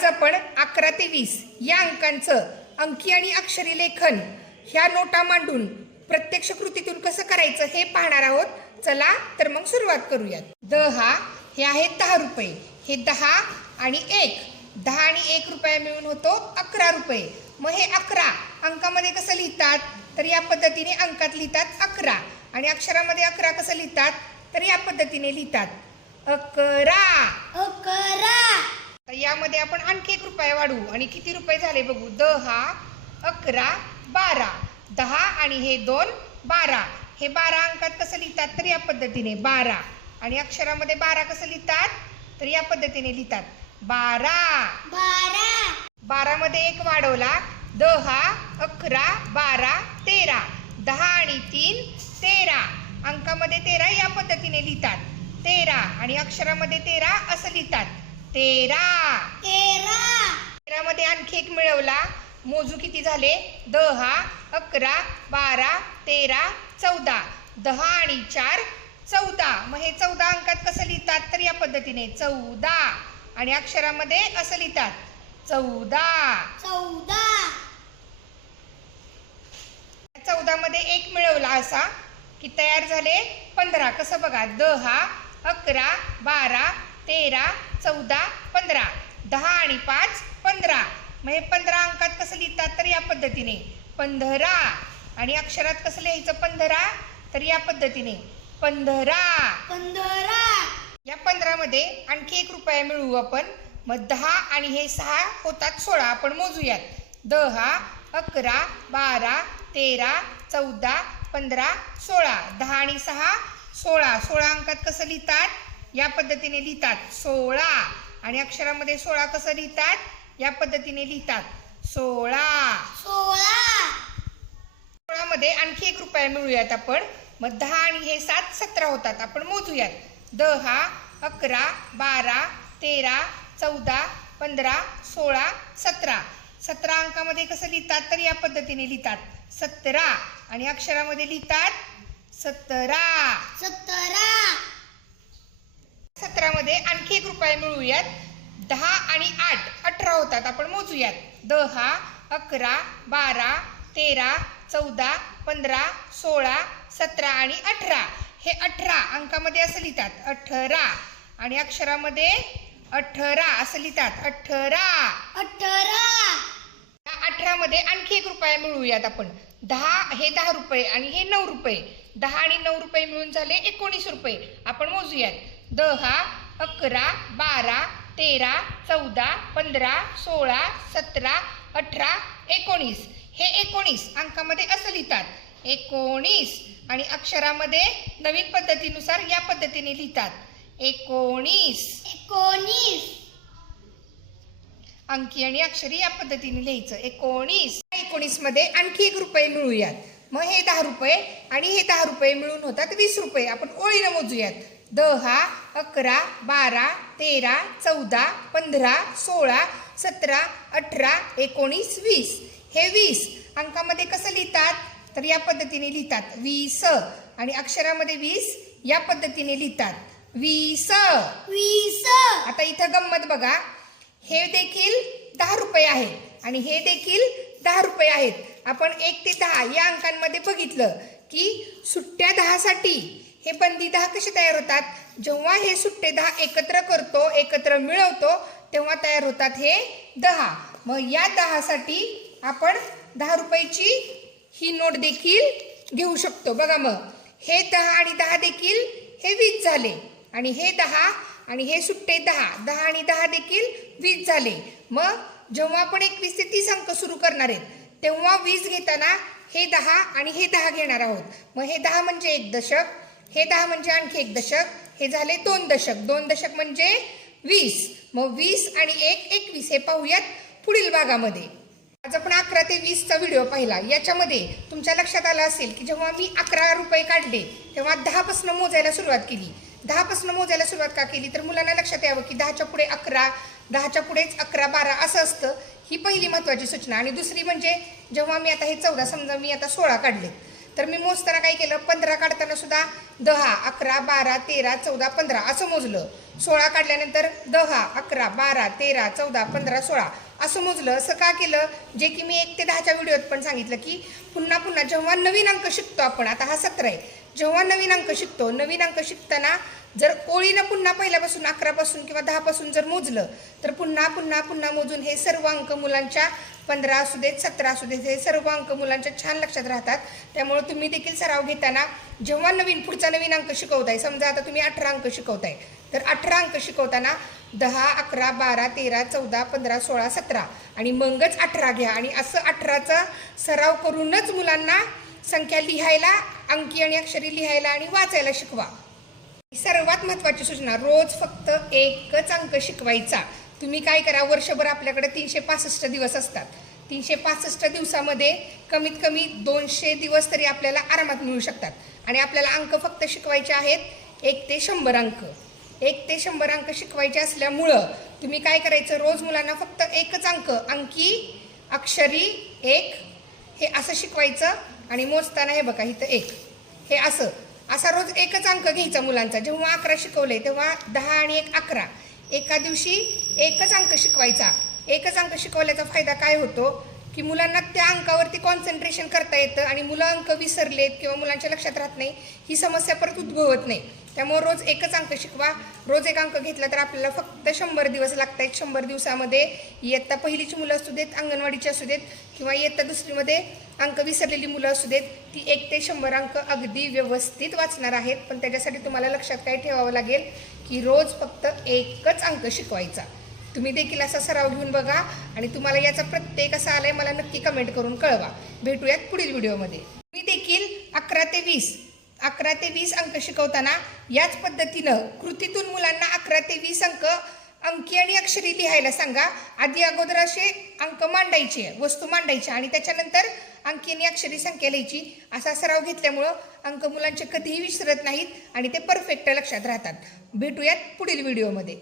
आज आपण अकरा ते वीस या अंकांचं अंकी आणि अक्षरी लेखन ह्या नोटा मांडून प्रत्यक्ष कृतीतून कसं करायचं हे पाहणार आहोत. चला तर मग सुरुवात करूयात. दहा हे आहेत दहा रुपये. हे दहा आणि एक. दहा आणि एक रुपया मिळून होतो अकरा रुपये. मग हे अकरा अंकामध्ये कसं लिहितात? तर या पद्धतीने अंकात लिहितात अकरा. आणि अक्षरामध्ये अकरा कसं लिहितात? तर या पद्धतीने लिहितात. अकरा अकरा. तर यामध्ये आपण आणखी एक रुपये वाढवू. आणि किती रुपये झाले बघू? दहा अकरा बारा. दहा आणि हे दोन बारा. हे बारा अंकात कसं लिहितात? तर या पद्धतीने बारा. आणि अक्षरामध्ये बारा कसं लिहितात? तर या पद्धतीने लिहितात. बारा. बारा. बारामध्ये एक वाढवला. दहा अकरा बारा तेरा. दहा आणि तीन तेरा. अंकामध्ये तेरा या पद्धतीने लिहितात. तेरा आणि अक्षरामध्ये तेरा असं लिहितात. तेरा. तेरा. तेरामध्ये आणखी एक मिळवला. मोजू किती झाले? दहा अकरा बारा तेरा चौदा. दहा आणि चार चौदा. मग हे चौदा अंकात कसं लिहितात? तर या पद्धतीने चौदा. आणि अक्षरामध्ये असं लिहितात? चौदा. चौदा. चौदा मध्ये एक मिळवला असा की तयार झाले पंधरा. कसं बघा? दहा अकरा बारा तेरा चौदा पंधरा. दहा आणि पाच पंधरा. मग हे पंधरा अंकात कसं लिहितात? तर या पद्धतीने. पंधरा. आणि अक्षरात कसं लिहायचं पंधरा? तर या पद्धतीने. पंधरा. पंधरा. या पंधरामध्ये आणखी एक रुपया मिळवू आपण. मग दहा आणि हे सहा होतात सोळा. आपण मोजूयात. दहा अकरा बारा तेरा चौदा पंधरा सोळा. दहा आणि सहा सोळा. सोळा अंकात कसं लिहितात? या पद्धतीने लिहितात. सोळा. आणि अक्षरामध्ये सोळा कसं लिहितात? या पद्धतीने लिहितात. सोळा. सोळा. सोळामध्ये आणखी एक रुपया मिळूयात आपण. मग दहा आणि हे सात सतरा होतात. आपण मोजूयात. दहा अकरा बारा तेरा चौदा पंधरा सोळा सतरा. सतरा अंकामध्ये कसं लिहितात? तर या पद्धतीने लिहितात. सतरा. आणि अक्षरामध्ये लिहितात सतरा. सतरा. सतरामध्ये आणखी एक रुपये मिळवूयात दहा आणि आठ अठरा होतात. आपण मोजूयात. दहा अकरा बारा तेरा चौदा पंधरा सोळा सतरा आणि अठरा. हे अठरा अंकामध्ये असं लिहितात. अठरा. आणि अक्षरामध्ये अठरा असं लिहितात. अठरा. अठरा. या अठरामध्ये आणखी एक रुपया मिळवूयात आपण. दहा हे दहा रुपये आणि हे नऊ रुपये. दहा आणि नऊ रुपये मिळून झाले एकोणीस रुपये. आपण मोजूयात. दहा अकरा बारा तेरा चौदा पंधरा सोळा सतरा अठरा एकोणीस. हे एकोणीस अंकामध्ये असं लिहितात. एकोणीस. आणि अक्षरामध्ये नवीन पद्धतीनुसार या पद्धतीने लिहितात. एकोणीस. एकोणीस. अंकी आणि अक्षरी या पद्धतीने लिहायचं. एकोणीस. एकोणीसमध्ये आणखी एक रुपये मिळूयात. मग हे दहा रुपये आणि हे दहा रुपये मिळून होतात वीस रुपये. आपण ओळीनं मोजूयात. दहा अकरा बारा तेरा चौदा पंधरा सोळा सतरा अठरा एकोणीस वीस. हे वीस अंकामध्ये कसं लिहितात? तर या पद्धतीने लिहितात वीस. आणि अक्षरामध्ये वीस या पद्धतीने लिहितात वीस. वीस. आता इथं गंमत बघा. हे देखील दहा रुपये आहेत आणि हे देखील दहा रुपये आहेत. आपण एक ते दहा या अंकांमध्ये बघितलं की सुट्ट्या दहासाठी हे बंदी दहा कसे तयार होतात? जेव्हा हे सुट्टे दहा एकत्र करतो एकत्र मिळवतो तेव्हा तयार होतात हे दहा. मग या दहासाठी आपण दहा रुपयाची ही नोट देखील घेऊ शकतो. बघा मग हे दहा आणि दहा देखील हे वीस झाले. आणि हे दहा आणि हे सुट्टे दहा दहा आणि दहा देखील वीस झाले. मग जेव्हा आपण एकवीस ते तीस अंक सुरू करणार आहेत तेव्हा वीस घेताना हे दहा आणि हे दहा घेणार आहोत. मग हे दहा म्हणजे एक दशक हे दहा म्हणजे आणखी एक दशक हे झाले दोन दशक. दोन दशक म्हणजे वीस. मग वीस आणि एक एकवीस हे पाहूयात पुढील भागामध्ये. आज आपण अकरा ते वीसचा व्हिडिओ पाहिला. याच्यामध्ये तुमच्या लक्षात आलं असेल की जेव्हा मी अकरा रुपये काढले तेव्हा दहापासून मोजायला सुरुवात केली. दहापासून मोजायला सुरुवात का केली? तर मुलांना लक्षात यावं की दहाच्या पुढे अकरा दहाच्या पुढेच अकरा बारा असं असतं. ही पहिली महत्त्वाची सूचना. आणि दुसरी म्हणजे जेव्हा मी आता हे चौदा समजा मी आता सोळा काढले तर मी मोजताना काय केलं? पंधरा काढताना सुद्धा दहा अकरा बारा तेरा चौदा पंधरा असं मोजलं. सोळा काढल्यानंतर दहा अकरा बारा तेरा चौदा पंधरा सोळा असं मोजलं. असं का केलं? जे की मी एक ते दहाच्या व्हिडिओत पण सांगितलं की पुन्हा पुन्हा जेव्हा नवीन अंक शिकतो आपण आता हा सतरा आहे जेव्हा नवीन अंक शिकतो नवीन अंक शिकताना जर ओळीनं पुन्हा पहिल्यापासून अकरापासून किंवा दहापासून जर मोजलं तर पुन्हा पुन्हा पुन्हा मोजून हे सर्व अंक मुलांच्या पंधरा असू देत सतरा असू देत हे सर्व अंक मुलांच्या छान लक्षात राहतात. त्यामुळे तुम्ही देखील सराव घेताना जेव्हा नवीन पुढचा नवीन अंक शिकवताय समजा आता तुम्ही अठरा अंक शिकवताय तर अठरा अंक शिकवताना दहा अकरा बारा तेरा चौदा पंधरा सोळा सतरा आणि मगच अठरा घ्या आणि असं अठराचा सराव करूनच मुलांना संख्या लिहायला अंकी आणि अक्षरी लिहायला आणि वाचायला शिकवा. सर्वात महत्त्वाची सूचना रोज फक्त एकच अंक शिकवायचा. तुम्ही काय करा वर्षभर आपल्याकडे तीनशे पासष्ट दिवस असतात. तीनशे पासष्ट दिवसामध्ये कमीत कमी दोनशे दिवस तरी आपल्याला आरामात मिळू शकतात. आणि आपल्याला अंक फक्त शिकवायचे आहेत एक ते शंभर अंक. एक ते शंभर अंक शिकवायचे असल्यामुळं तुम्ही काय करायचं रोज मुलांना फक्त एकच अंक अंकी अक्षरी एक हे असं शिकवायचं. आणि मोजताना हे बघा इथं एक. हे असं. असा रोज एकच अंक घ्यायचा मुलांचा. जेव्हा अकरा शिकवले तेव्हा दहा आणि एक अकरा. एका दिवशी एकच अंक शिकवायचा. एकच अंक शिकवल्याचा फायदा काय होतो? की मुलांना त्या अंकावरती कॉन्सन्ट्रेशन करता येतं आणि मुलं अंक विसरलेत किंवा मुलांच्या लक्षात राहत नाही ही समस्या परत उद्भवत नाही. त्यामुळे रोज एकच अंक शिकवा. रोज एक अंक घेतला तर आपल्याला फक्त शंभर दिवस लागत आहेत शंभर दिवसामध्ये इयत्ता पहिलीची मुलं असू देत अंगणवाडीची असू देत किंवा इयत्ता दुसरीमध्ये अंक विसरलेली मुलं असू देत ती एक ते शंभर अंक अगदी व्यवस्थित वाचणार आहेत. पण त्याच्यासाठी तुम्हाला लक्षात काय ठेवावं लागेल की रोज फक्त एकच अंक शिकवायचा. तुम्ही देखील असा सराव घेऊन बघा आणि तुम्हाला याचा प्रत्येक असा आलाय मला नक्की कमेंट करून कळवा. भेटूयात पुढील व्हिडिओमध्ये. मी देखील अकरा ते वीस अकरा ते वीस अंक शिकवताना याच पद्धतीनं कृतीतून मुलांना अकरा ते वीस अंक अंकी आणि अक्षरी लिहायला सांगा. आधी अगोदर असे अंक मांडायचे वस्तू मांडायच्या आणि त्याच्यानंतर अंकी आणि अक्षरी संख्या लिहायची. असा सराव घेतल्यामुळं अंक मुलांचे कधीही विसरत नाहीत आणि ते परफेक्ट लक्षात राहतात. भेटूयात पुढील व्हिडिओमध्ये